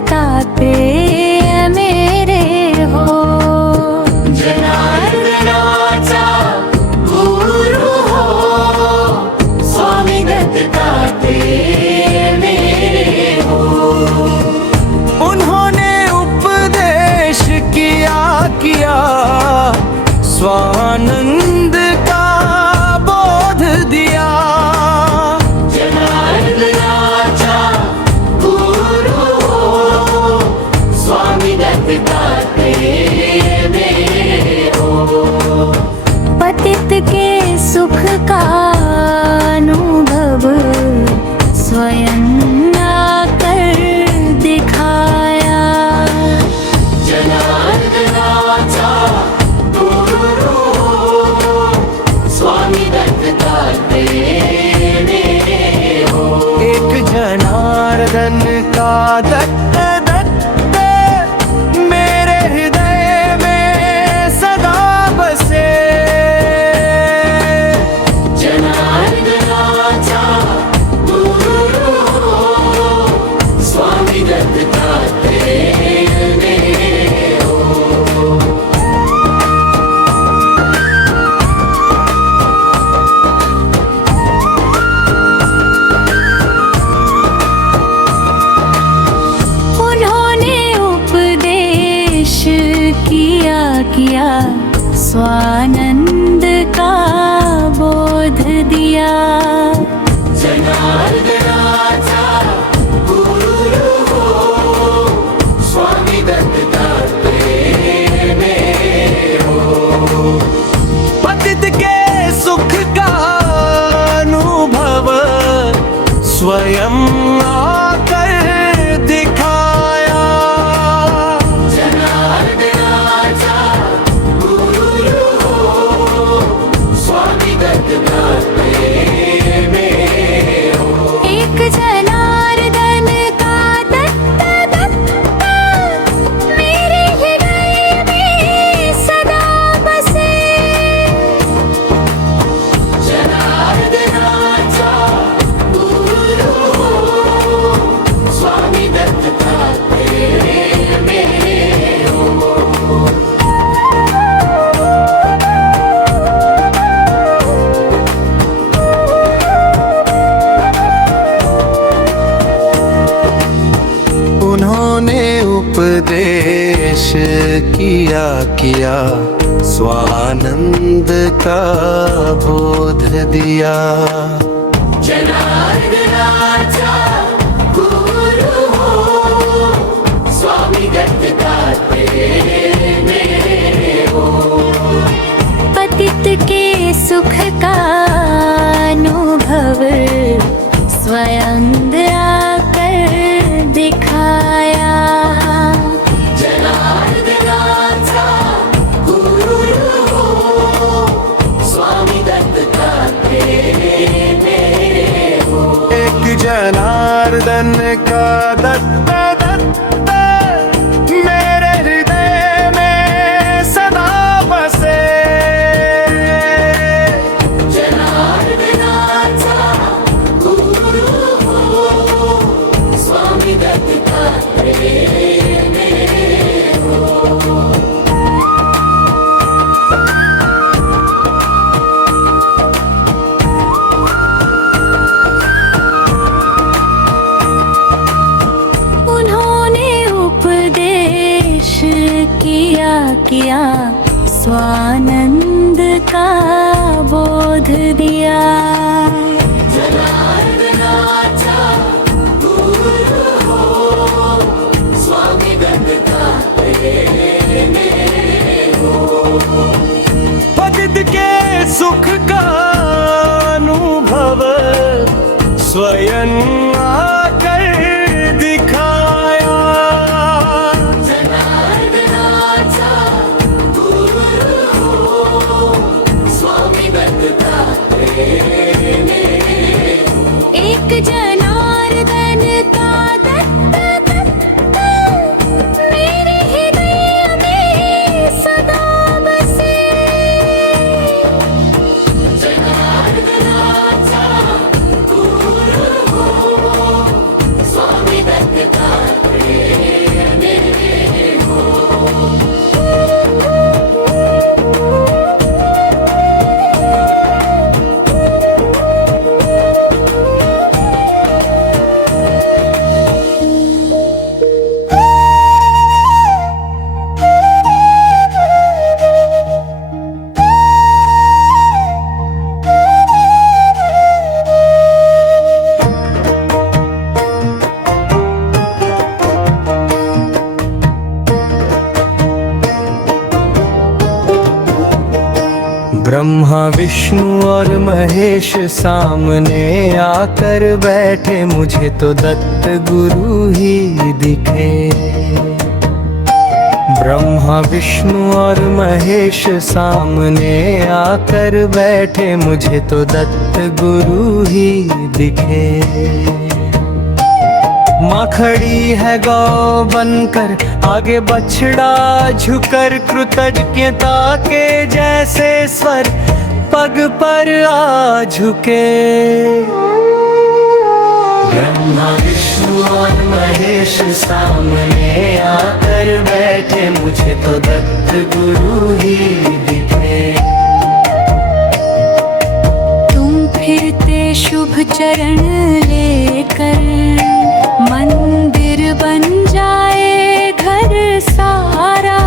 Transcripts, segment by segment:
का पेय मेरे हो। जनार्दनाचा गुरु हो, स्वामी दत्त का पेय मेरे हो। उन्होंने उपदेश किया स्वानंद का बोध दिया। जनार्दनाचा गुरु हो, स्वामी दत्त का पेय मेरे हो। पतित के सुख का अनुभव स्वयं आकर दिखाया। जनार्दनाचा गुरु हो, स्वामी दत्त का पेय मेरे हो। एक जनार्दन का दत्त दत्त मेरे हृदय में सदा बसे। जनार्दनाचा गुरु हो, स्वामी दत्त का पेय मेरे हो। उन्होंने उपदेश किया स्वानंद का बोध दिया। जनार्दनाचा गुरु हो, स्वामी दत्त का पेय मेरे हो। पतित के सुख का अनुभव स्वयं आकर दिखाया। जनार्दनाचा गुरु हो, स्वामी दत्त का पेय मेरे हो। एक जनार्दन का दत्त दत्त मेरे हृदय में सदा बसे। जनार्दनाचा गुरु हो, स्वामी दत्त का पेय मेरे हो। उन्होंने उपदेश किया स्वानंद का बोध दिया। जनार्दनाचा गुरु हो, स्वामी दत्त का पेय मेरे हो। पतित के सुख का अनुभव स्वयं आकर दिखाया। जनार्दनाचा गुरु हो, स्वामी दत्त का पेय मेरे हो। एक जनार्दन का दत्त दत्त मेरे हृदय में सदा बसे। जनार्दनाचा गुरु हो, स्वामी दत्त का पेय मेरे हो। उन्होंने उपदेश किया स्वानंद का बोध दिया। जनार्दनाचा गुरु हो, स्वामी दत्त का पेय मेरे हो। पतित के सुख का अनुभव स्वयं आकर दिखाया। जनार्दनाचा गुरु हो, स्वामी दत्त का पेय मेरे हो। एक जनार्दन का दत्त दत्त मेरे हृदय में सदा बसे। जनार्दनाचा गुरु हो, ब्रह्मा विष्णु और महेश सामने आकर बैठे, मुझे तो दत्त गुरु ही दिखे। ब्रह्मा विष्णु और महेश सामने आकर बैठे, मुझे तो दत्त गुरु ही दिखे। माँ खड़ी है गौ बनकर, आगे बछड़ा झुकर, कृतज्ञता के जैसे स्वर पग पर आ झुके। ब्रह्मा विष्णु और महेश सामने आकर बैठे, मुझे तो दत्त गुरु ही दिखे। तुम फिरते शुभ चरण लेकर, मंदिर बन जाए घर सारा।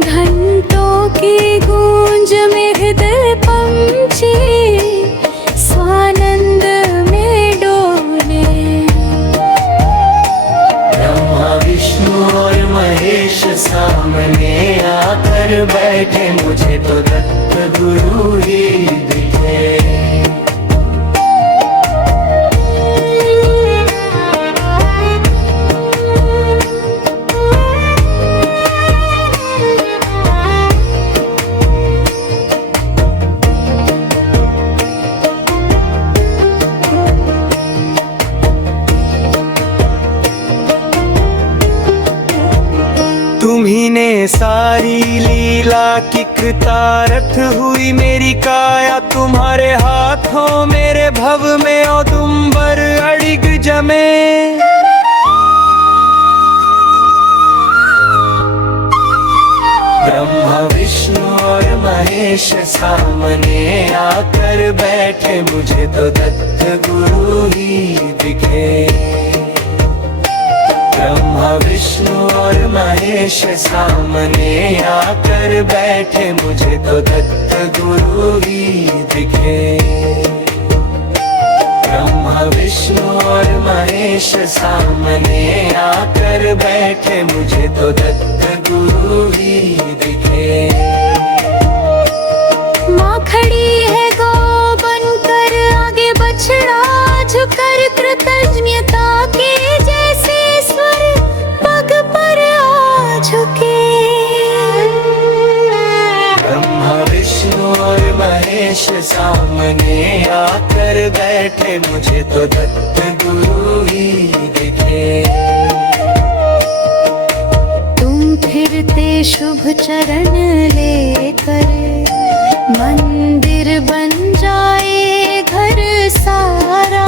घंटों की गूंज में हृदय पंछी स्वानंद में डोले। ब्रह्मा विष्णु और महेश सामने आकर बैठे, मुझे तो दत्त गुरु ही दिखे। तुम्ही ने सारी लीला की कृतार्थ हुई मेरी काया, तुम्हारे हाथों मेरे भव में औदुंबर अड़िग जमे। ब्रह्मा विष्णु और महेश सामने आकर बैठे, मुझे तो दत्त गुरु ही दिखे। ब्रह्मा विष्णु और महेश सामने आकर बैठे, मुझे तो दत्त गुरु ही दिखे। ब्रह्मा विष्णु और महेश सामने आकर बैठे, मुझे तो दत्त गुरु ही दिखे। माँ खड़ी है गौ बनकर, आगे बछड़ा झुकर, कृतज्ञता के जैसे स्वर पग पर आ झुके। ब्रह्मा विष्णु और महेश सामने आकर बैठे, मुझे तो दत्त गुरु ही दिखे। तुम फिरते शुभ चरण लेकर, मंदिर बन जाए घर सारा।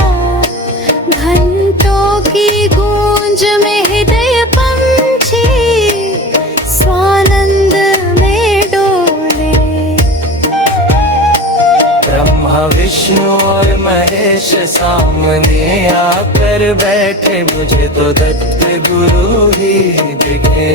घंटों की गूंज में हृदय पंछी स्वानंद में डोले। ब्रह्मा विष्णु और महेश सामने आकर बैठे, मुझे तो दत्त गुरु ही दिखे।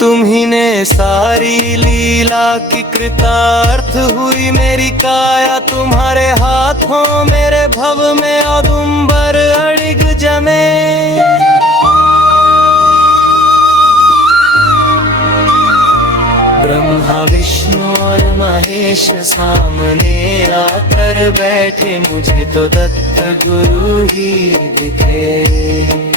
तुम्ही ने सारी लीला की कृतार्थ हुई मेरी काया, तुम्हारे हाथों मेरे भव में औदुंबर अड़िग जमे। ब्रह्मा विष्णु और महेश सामने आकर बैठे, मुझे तो दत्त गुरु ही दिखे।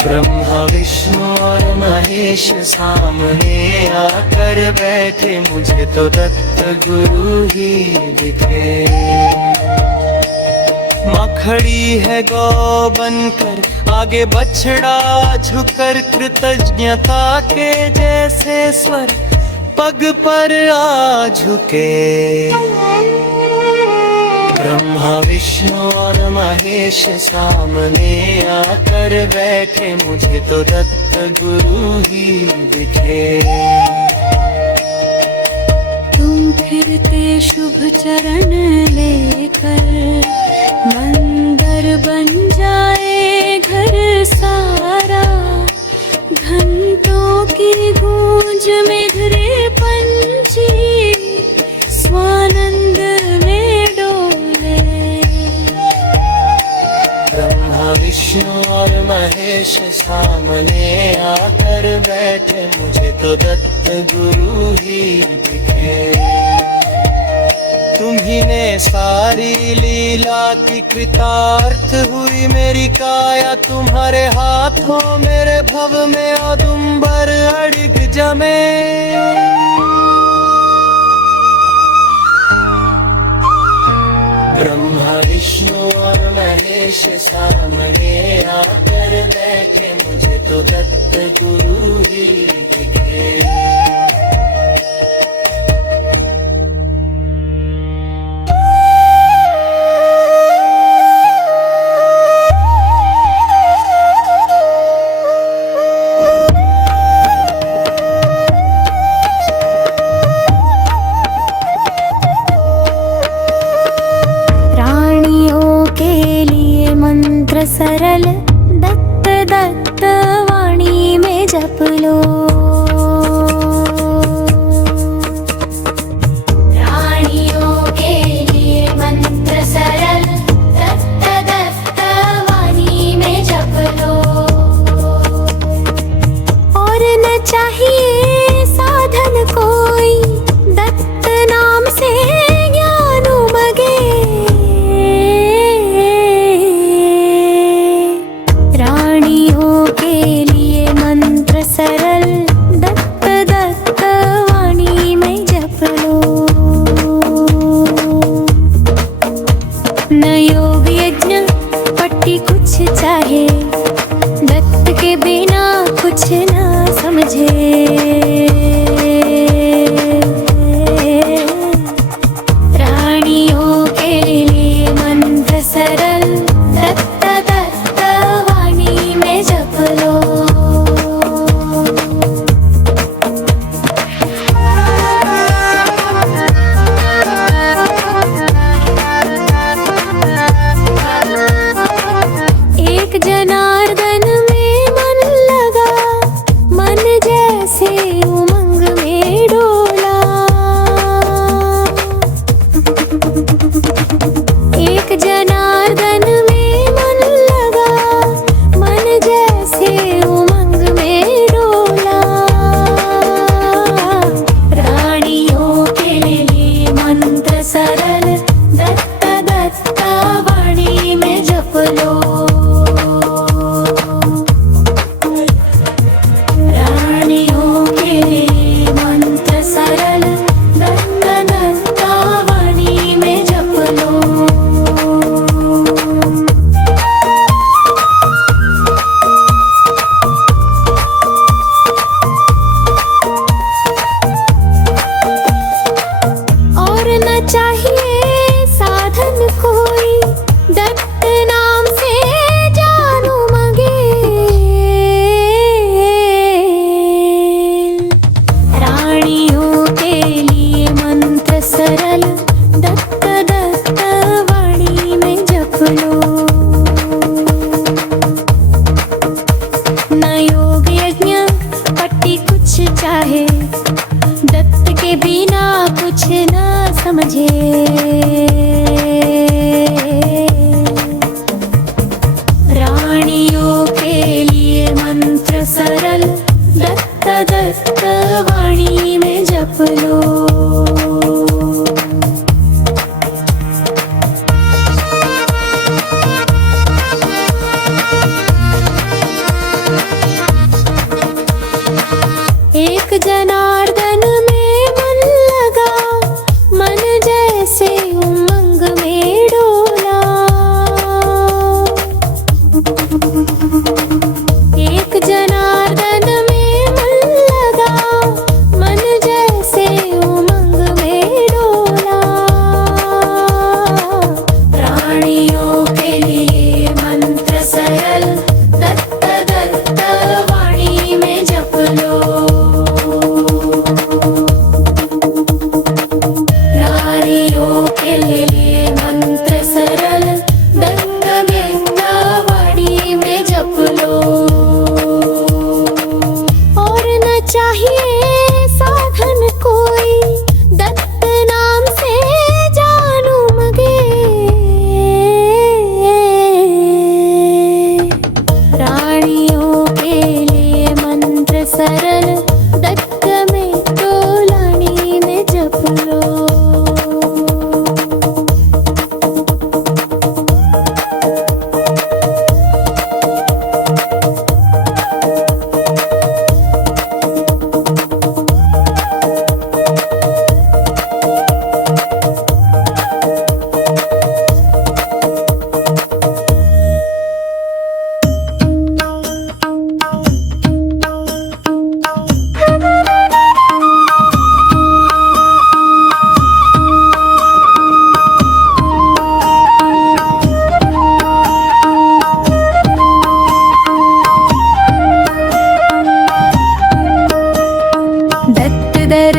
ब्रह्मा विष्णु और महेश सामने आकर बैठे, मुझे तो दत्त गुरु ही दिखे। माँ खड़ी है गौ बनकर, आगे बछड़ा झुकर, कृतज्ञता के जैसे स्वर पग पर आ झुके। ब्रह्मा विष्णु और महेश सामने आकर बैठे, मुझे तो दत्त गुरु ही दिखे। तुम फिरते शुभ चरण लेकर, मंदिर बन जाए घर सारा। घंटों की गूंज में घरे पंछी स्वानंद में डोले। सामने आकर बैठे, मुझे तो दत्त गुरु ही दिखे। तुम्ही ने सारी लीला की कृतार्थ हुई मेरी काया, तुम्हारे हाथों मेरे भव में औदुंबर अड़िग जमे। ब्रह्मा विष्णु और महेश सामने आकर बैठे, मुझे तो दत्त गुरु ही दिखे। सरल दत्त दत्त वाणी में जप लो। प्राणियों के लिए मंत्र सरल दत्त दत्त वाणी में जप लो। और न चाहिए साधन कोई, दत्त नाम से ज्ञान उमगे। सरल दत्त दत्त वाणी में जप लो। न योग यज्ञ पट्टी कुछ चाहे, दत्त के बिना कुछ न समझे। प्राणियों के लिए मंत्र सरल दत्त दत्त वाणी में जप लो। जनार्दन में मन लगा, मन जैसे उमंग में डोला। एक जनार्दन में मन लगा, मन जैसे उमंग में डोला। प्राणियों के लिए मंत्र सरल दत्त दत्त वाणी में जप लो। चाहिए साधन कोई, दत्त नाम से जान उमगे। प्राणियों के लिए मंत्र सरल दत्त दत्त वाणी में जप लो। न योग यज्ञ पट्टी कुछ चाहे, दत्त के बिना कुछ न समझे। प्राणियों के लिए मंत्र सरल दत्त दत्त वाणी में जप लो। एक जनार्दन में मन लगा, मन जैसे उमंग में डोला। एक जनार्दन में मन लगा, मन जैसे उमंग में डोला। प्राणियों के लिए मंत्र सरल दत्त दत्त वाणी में जप लो।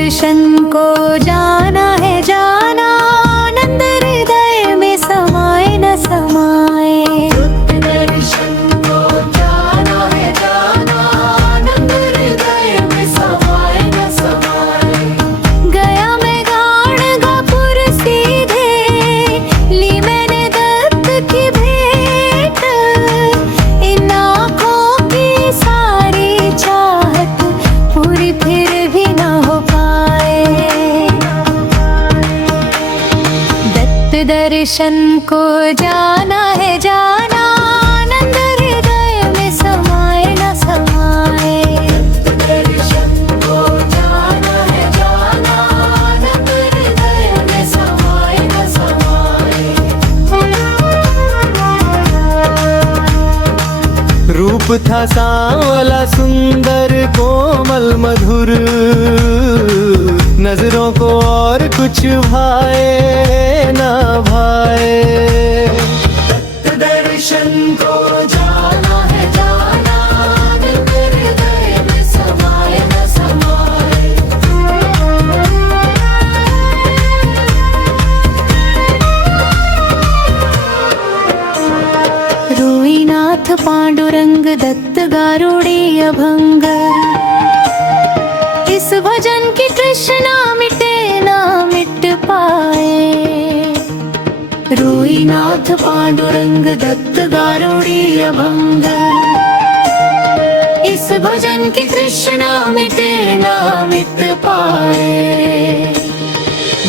दर्शन को जाना है जाना, आनंद हृदय में समाए न समाए। दर्शन को जाना है जाना, आनंद हृदय में समाए न समाए। गया मैं गाणगापुर सीधे, ली मैंने दत्त की भेंट, इन आँखों की सारी चाहत पूरी फिर भी ना हो पाए। दत्त दर्शन को जाना है जाना, आनंद हृदय में समाए न समाए। दर्शन को जाना है जाना, आनंद हृदय में समाए न समाए। रूप था सांवला सुंदर कोमल मधुर, नजरों को और कुछ भाए ना भाए। दर्शन को जाना है जाना, आनंद हृदय में समाए न समाए। रोईनाथ पांडुरंग दत्त गारुड़ी अभंग, इस भजन की तृष्णा मिटे ना मिट पाए। रोईनाथ पांडुरंग दत्त गारुड़ी अभंग, इस भजन की तृष्णा मिटे ना मिट पाए।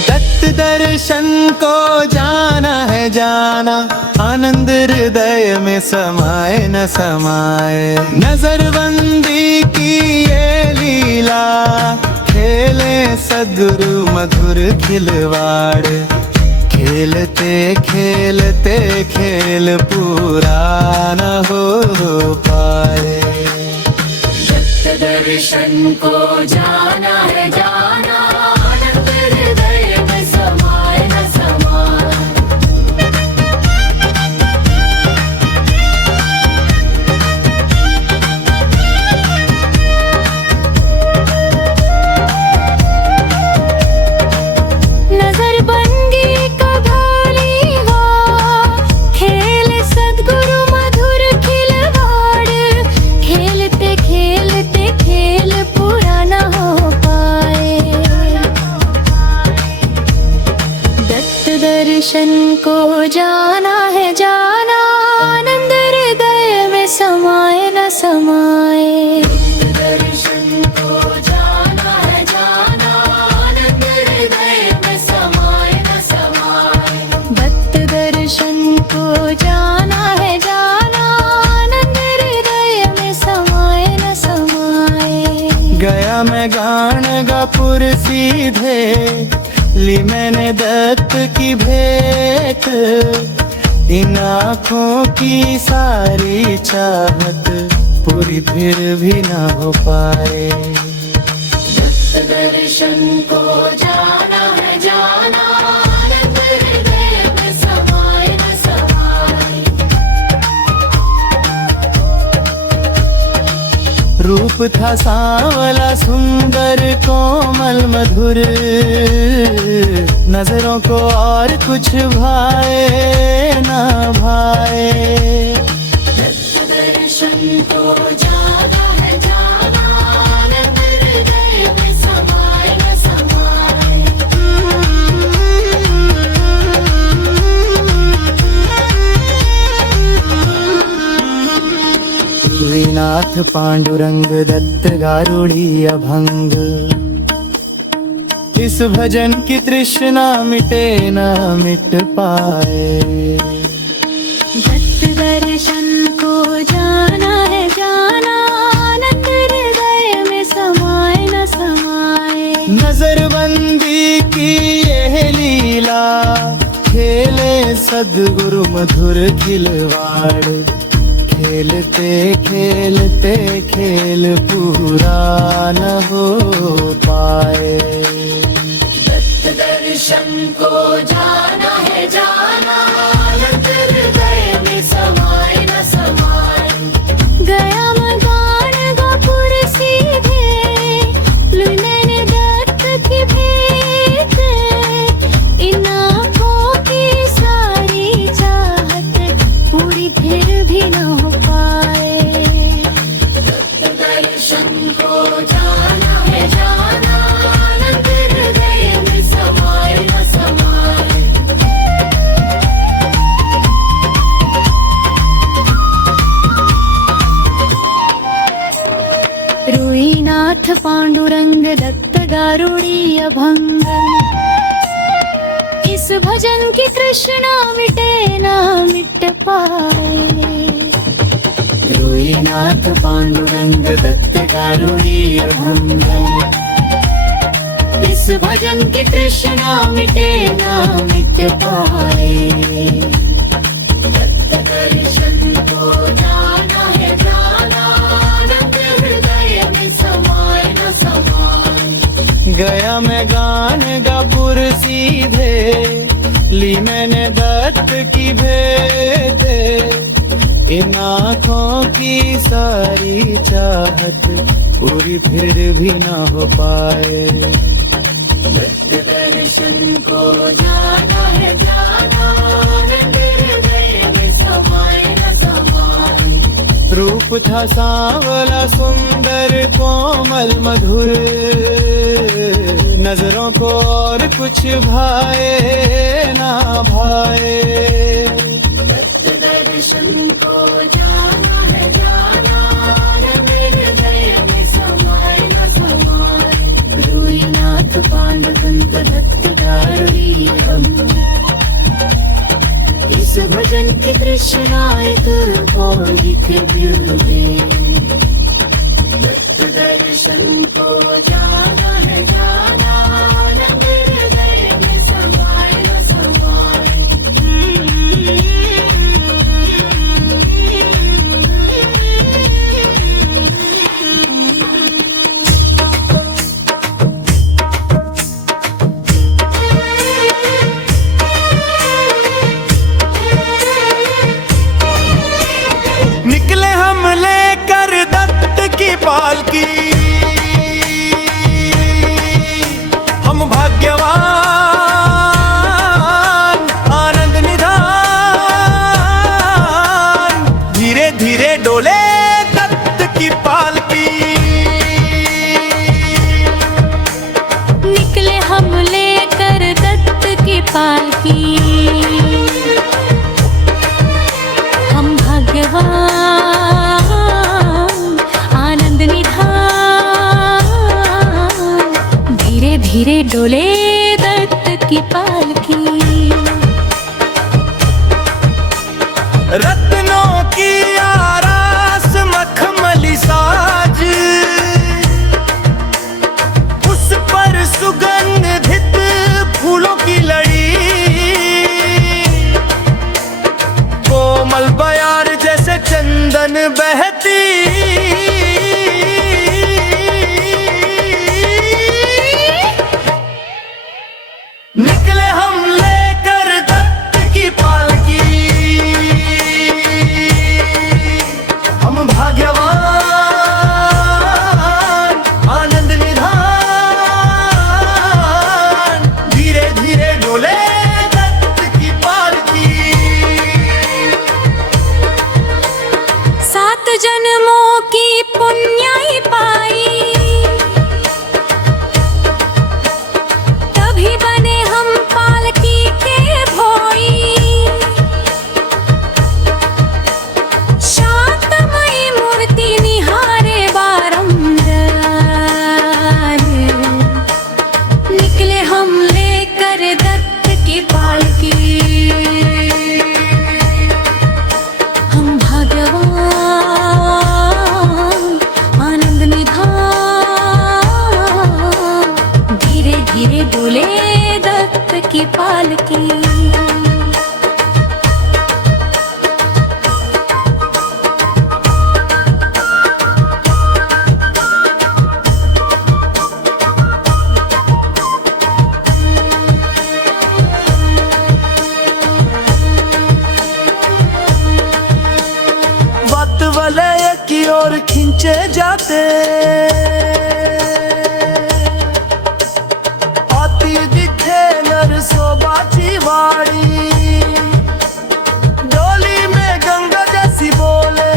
दत्त दर्शन को जाना है जाना, आनंद हृदय में समाए न समाए। नजरबंदी की ये लीला, खेले सदगुरु मधुर खिलवाड़, खेलते खेलते खेल पूरा न हो पाए। दत्त दर्शन को जाना है जाना, आनंद हृदय में समाए न समाए। नजरबंदी का भोली हो, खेल सद्गुरु मधुर खिलवाड़, खेलते खेलते खेल पूरा न हो पाए। दत्त दर्शन को जाना है जाना, आनंद हृदय में समाए न समाए। दर्शन को जाना है जाना, आनंद हृदय में समाए न समाए। दत्त दर्शन को जाना है जाना, आनंद हृदय में समाए न समाए। गया मैं गाणगापुर सीधे, ली मैंने दत्त की भेंट, इन आँखों की सारी चाहत पूरी फिर भी ना हो पाए। दर्शन को जाना है जाना, आनंद हृदय में समाए न समाए। रूप था सांवला सुंदर कोमल मधुर, नजरों को और कुछ भाए ना भाए। दर्शन को जाना है जाना, आनंद हृदय में समाए न समाए। नाथ पांडुरंग दत्त गारुड़ी अभंग, इस भजन की तृष्णा मिटे ना मिट पाए। दत्त दर्शन को जाना है जाना, आनंद हृदय में समाए न समाए। नजरबंदी की यह लीला, खेले सदगुरु मधुर खिलवाड़, खेलते खेलते खेल पूरा न हो पाए। दत्त दर्शन को जाना है जाना, आनंद हृदय में समाए न समाए। गया मैं गाणगापुर सीधे, ली मैंने दत्त की दर्शन को जाना है जाना, आनंद हृदय में समाए न समाए। रोईनाथ पांडुरंग दत्त गारुड़ीय भंग, इस भजन की तृष्णा मिटे ना मिट पाए। रोईनाथ पांडुरंग दत्त गारुड़ीय भंग, इस भजन की तृष्णा मिटे ना मिट पाए। दत्त दर्शन को जाना है जाना, आनंद हृदय में समाए न समाए। गया मैं गान गापुर सीधे, ली मैंने दत्त की भेंट, इन आँखों की सारी चाहत पूरी फिर भी ना हो पाए। दत्त दर्शन को जाना है जाना, आनंद हृदय में समाए न समाए। रूप था सांवला सुंदर कोमल मधुर, नजरों को और कुछ भाए ना भाए। दत्त दर्शन को जाना है जाना, आनंद हृदय में समाए न समाए। रोईनाथ पांडुरंग दत्त गारुड़ीय भंग, इस भजन की तृष्णा तुमको लिख दे। दत्त दर्शन को जाना है जाना, आनंद हृदय में समाए न समाए। निकले हम लेकर दत्त की पालकी, हम भाग्यवान आनंद निधान। धीरे धीरे डोले दत्त की पालकी, निकले हम लेकर दत्त की पालकी, हम भाग्यवान आनंद निधान। धीरे धीरे डोले दत्त की पालकी, रत्नों की आरास मखमली साज, उस पर सुगंधित फूलों की लड़ी, कोमल बयार जैसे चंदन बहती। निकले हम लेकर दत्त की पालकी, हम भाग्यवान आनंद निधान। धीरे धीरे डोले दत्त की पालकी, 7 जन्मों की पुण्याई पाई, तभी बने हम पालकी के भोई। शांतमयी मूर्ति निहारे बारंबार, निकले हम लेकर दत्त की पालकी, हम भाग्यवान आनंद निधान। धीरे धीरे डोले दत्त की पालकी, वक्त वलय की ओर खींचे जाते, आती दिखे नर सोबाची वाड़ी, डोली में गंगा जैसी बोले,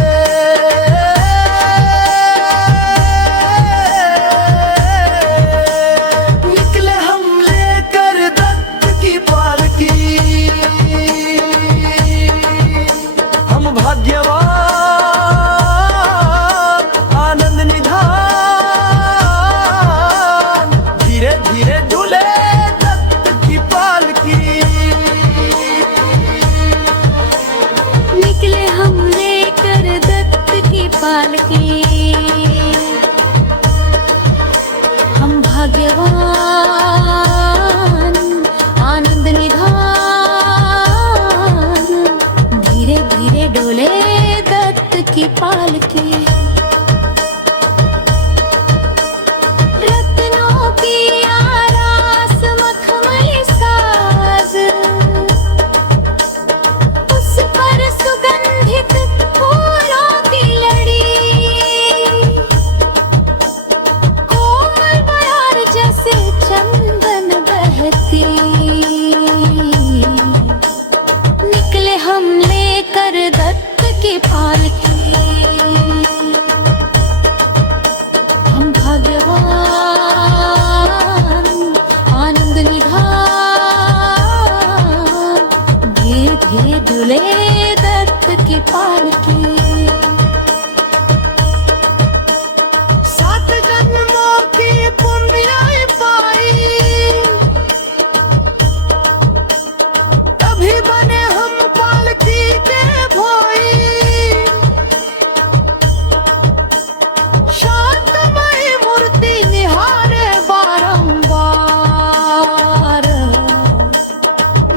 डोले दत्त की पालकी। सात जन्मों की पुण्य पाई, तभी बने हम पालकी के भोई। शांतमयी मूर्ति निहारे बारंबार,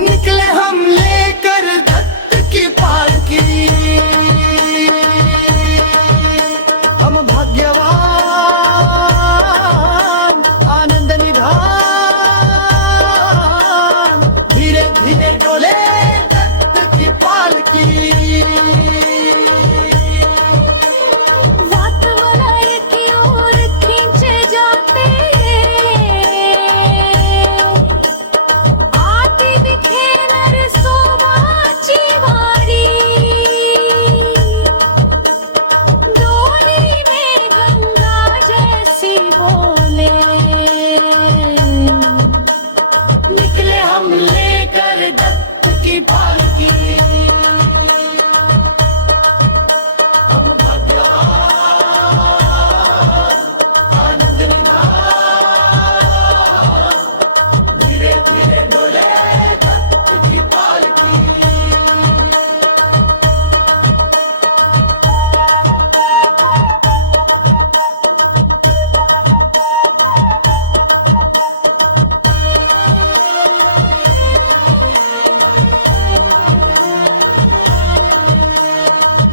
निकले हम लेकर दत्त की पालकी। हम भाग्यवान आनंद निधान, धीरे धीरे डोले दत्त की पालकी। वातवलय की ओर खींचे जाते, आती दिखे नरसोबाची वारी। डोली में गंगा जैसी बोले, निकले हम लेकर दत्त की पालकी। हम भाग्यवान आनंद निधान, धीरे धीरे डोले दत्त की पालकी।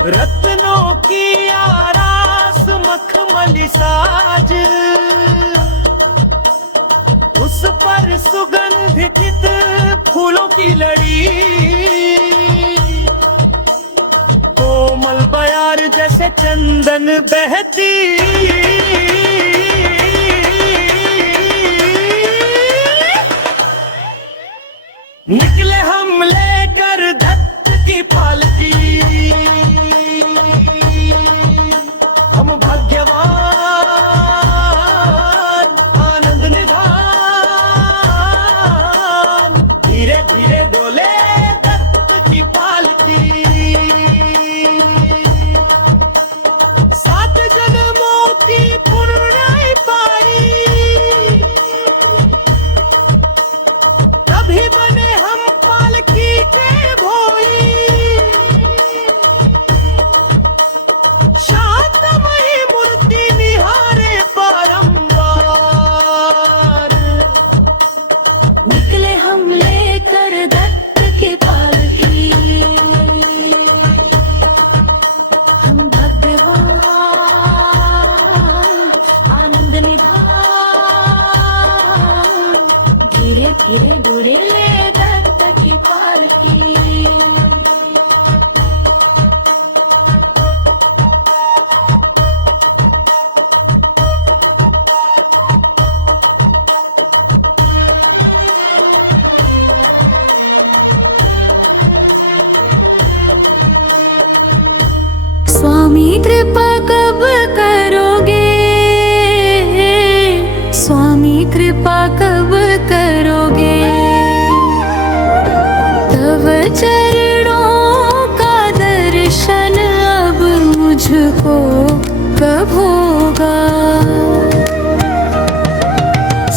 रत्नों की आरास मखमली साज, उस पर सुगंधित फूलों की लड़ी। कोमल बयार जैसे चंदन बहती, निकले हम लेकर दत्त की पालकी। हम भाग्यवान आनंद निधान, धीरे धीरे डोले दत्त की पालकी। सात जन्मों की पुण्य पाई, तभी बने हम पालकी के भोई। शांतमयी मूर्ति निहारे बारंबार, निकले हम लेकर दत्त की पालकी। हम भाग्यवान आनंद निधान, धीरे धीरे डोले दत्त की पालकी। स्वामी कृपा कब करोगे, स्वामी कृपा कब करोगे। तव चरणों का दर्शन अब मुझको कब होगा।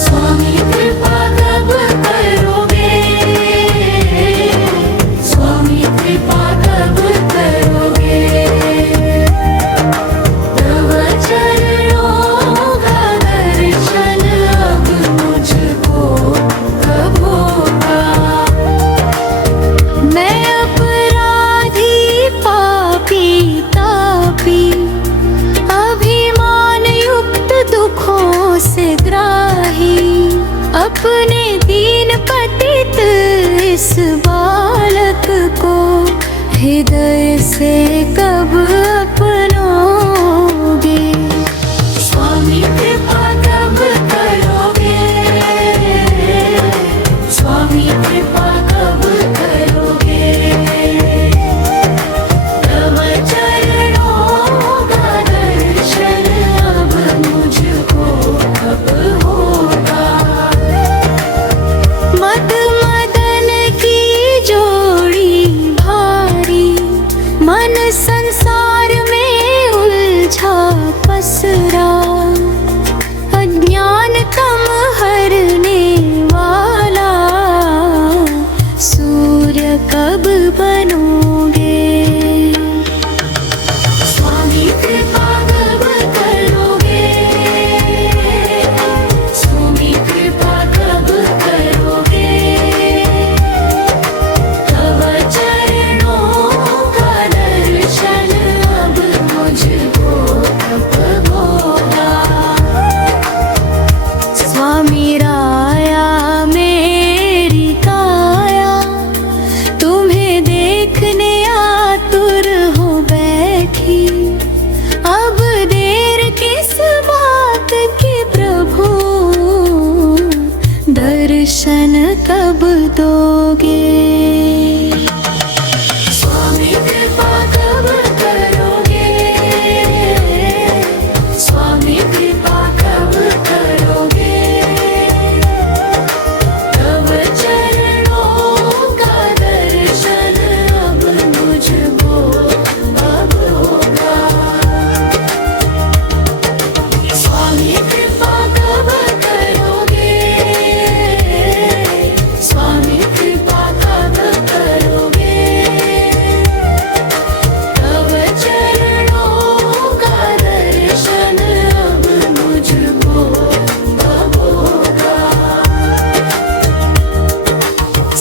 स्वामी कृपा कब करोगे, स्वामी कृपा कब करोगे। तव चरणों का दर्शन अब मुझको कब होगा। मैं अपराधी पापी तापी, अभिमान युक्त दुखों से ग्राही। अपने दीन पतित इस बालक को हृदय से कब अपनोगे। स्वामी कृपा कब करोगे, स्वामी कृपा कब करोगे। तव चरणों का दर्शन अब मुझको कब होगा। मद मदन की जोड़ी भारी, कब दोगे? स्वामी कृपा कब करोगे? स्वामी कृपा कब करोगे? तब चरणों का दर्शन अब मुझको अब होगा। स्वामी कृपा कब करोगे? स्वामी कृपा कब करोगे? तब चरणों का दर्शन अब मुझको अब होगा।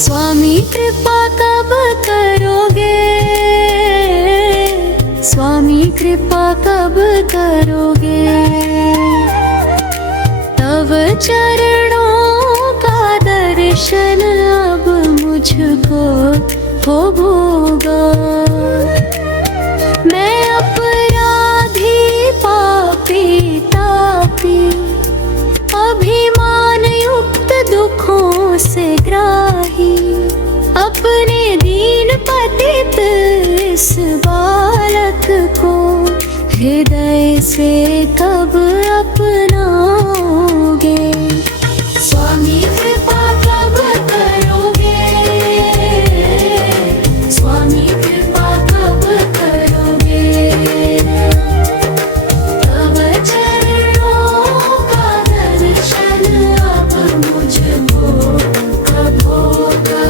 स्वामी कृपा कब करोगे? स्वामी कृपा कब करोगे? तब चरणों का दर्शन अब मुझको हो होगा। मैं अपराधी पापी तापी, अभिमान युक्त दुखों से ग्राही, अपने दीन पतित इस बालक को हृदय से कब अपनाओगे? स्वामी कृपा कब करोगे? स्वामी कृपा कब करोगे? तब चरणों का दर्शन अब मुझको कब होगा।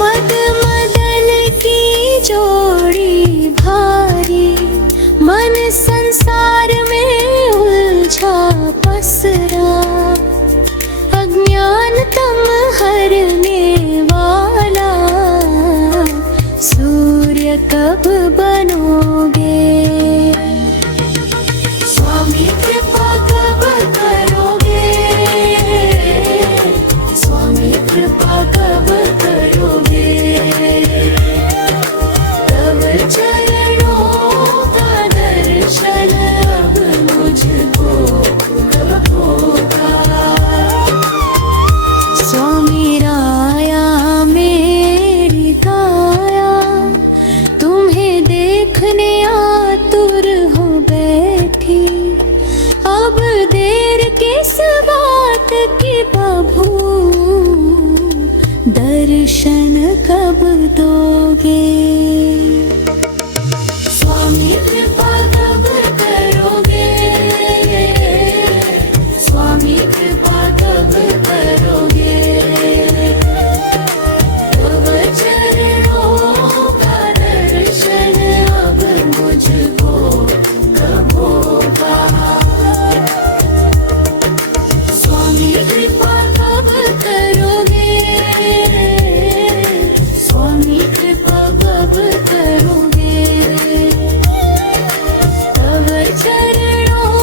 मद मदन की जोड़ी भारी, मन संसार में उलझा पसरा, अज्ञान तम हरने वाला, सूर्य कब बनोगे? स्वामी कृपा कब करोगे? स्वामी कृपा कब करोगे? तब चरणों का दर्शन अब मुझको कब होगा। स्वामी राया मेरी काया, तुम्हें देखने आतुर हो बैठी, अब देर किस बात की प्रभु, दर्शन कब दोगे? स्वामी कृपा कब करोगे? स्वामी कृपा कब करोगे? तब चरणों का दर्शन अब मुझको कब होगा। स्वामी कृपा कब करोगे? स्वामी कृपा कब करोगे? तब चरणों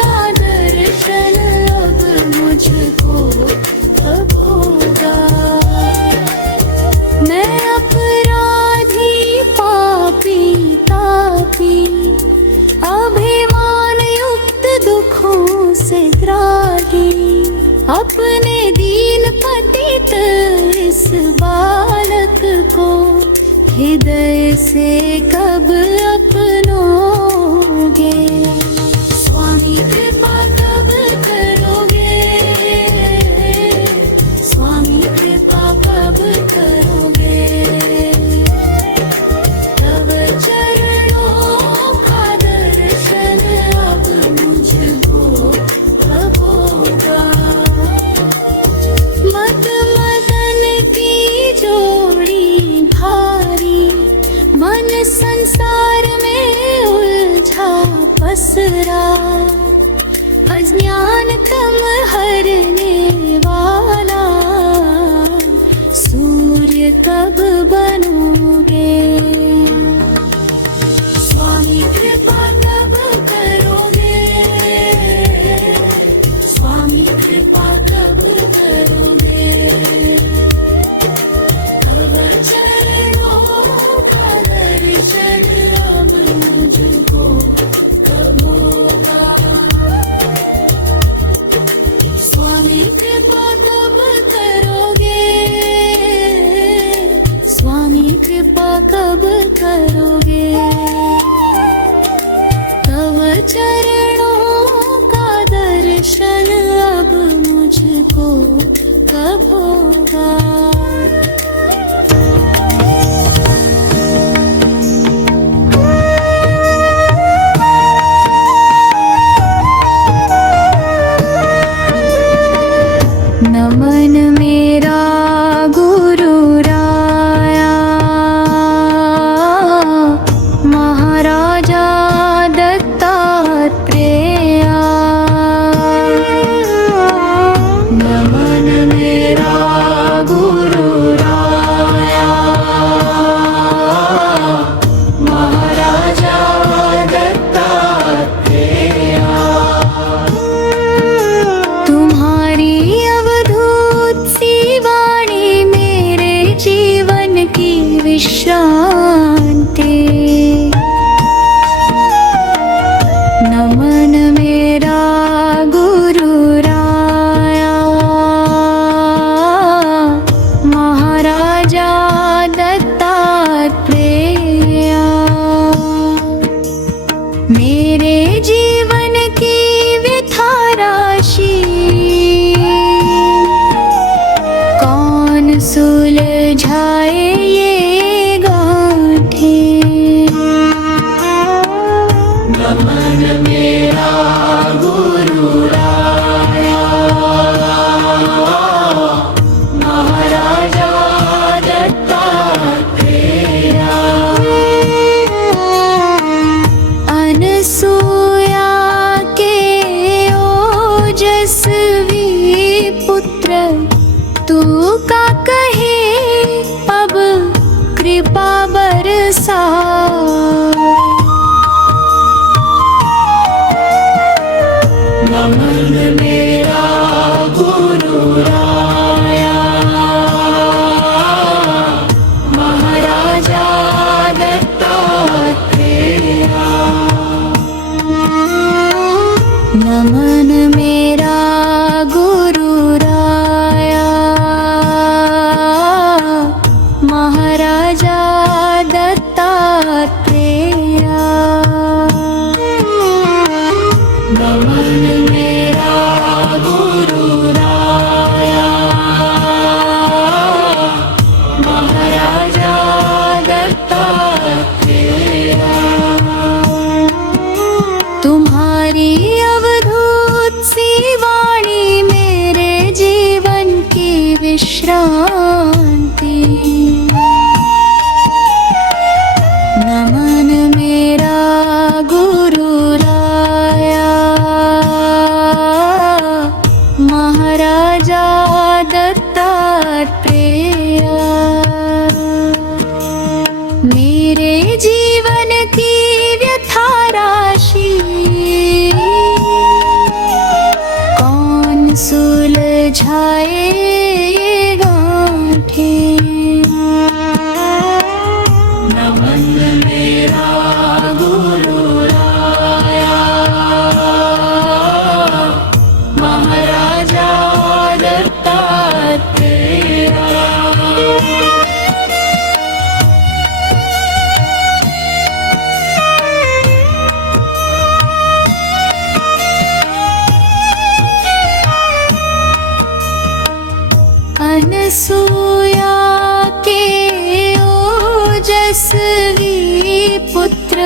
का दर्शन अब मुझको कब होगा। मैं अपराधी पापी तापी, अभिमान युक्त दुखों से ग्राही, अपने दीन पतित इस बालक को हृदय से कब अपनोगे? स्वामी कृपा कब करोगे? स्वामी कृपा कब करोगे? तब चरणों का दर्शन अब मुझको कब होगा। मद मदन की जोड़ी भारी, मन संसार में उलझा पसरा, अज्ञान तम हरने वाला, सूर्य कब बनोगे? स्वामी कृपा कब करोगे? स्वामी कृपा कब करोगे? तब चरणों का दर्शन अब मुझको कब होगा। स्वामी कृपा कब चरणों का दर्शन अब मुझको कब होगा। नमन मेरा गुरु राया, महाराजा दत्तात्रेया। नमन मेरा गुरु राया, महाराजा दत्तात्रेया। तुम्हारी विश्रांति। नमन मेरा गुरु राया, महाराजा दत्तात्रेया। मेरे जीवन की व्यथा राशि कौन सुलझाए नमन मेरा गुरु राया, महाराजा दत्तात्रेया। अनसूया के ओजस्वी पुत्र तू का कहे अब कृपा बरसा। नमन मेरा गुरु राया, महाराजा दत्तात्रेया। नमन मेरा गुरु राया, महाराजा दत्तात्रेया। नमन मेरा गुरु राया, महाराजा दत्तात्रेया। तुम्हारी अवधूत सी वाणी मेरे जीवन की विश्रांति। नमन मेरा गुरु राया, महाराजा दत्तात्रेया। मेरे जीवन की व्यथा राशि कौन सुलझाए गांठें। नमन मेरा गुरु राया, महाराजा दत्तात्रेया। अनसूया के ओजस्वी पुत्र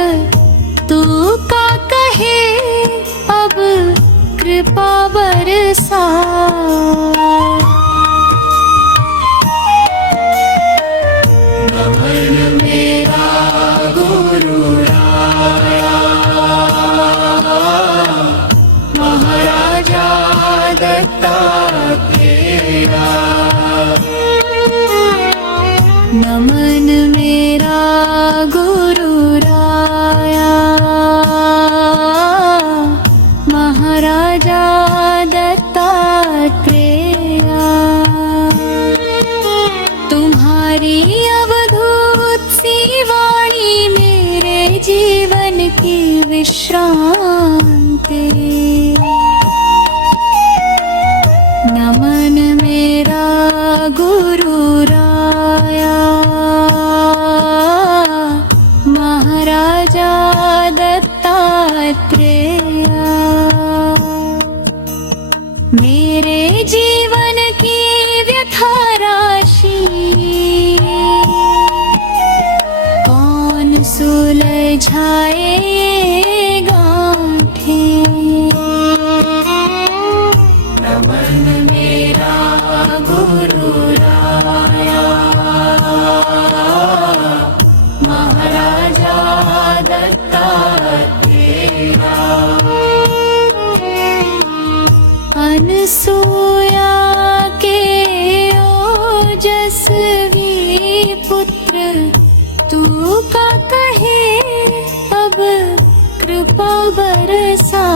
तू का कहे अब कृपा बरसा। नमन मेरा गुरु राया, महाराजा दत्तात्रेया। नमन मेरा गुरु राया, महाराजा दत्तात्रेया। तुम्हारी अवधूत सी वाणी मेरे जीवन की विश्रांति। नमन मेरा गुरु राया, महाराजा दत्तात्रेय। अनसूया के ओजस्वी पुत्र तू का कहे अब कृपा बरसा।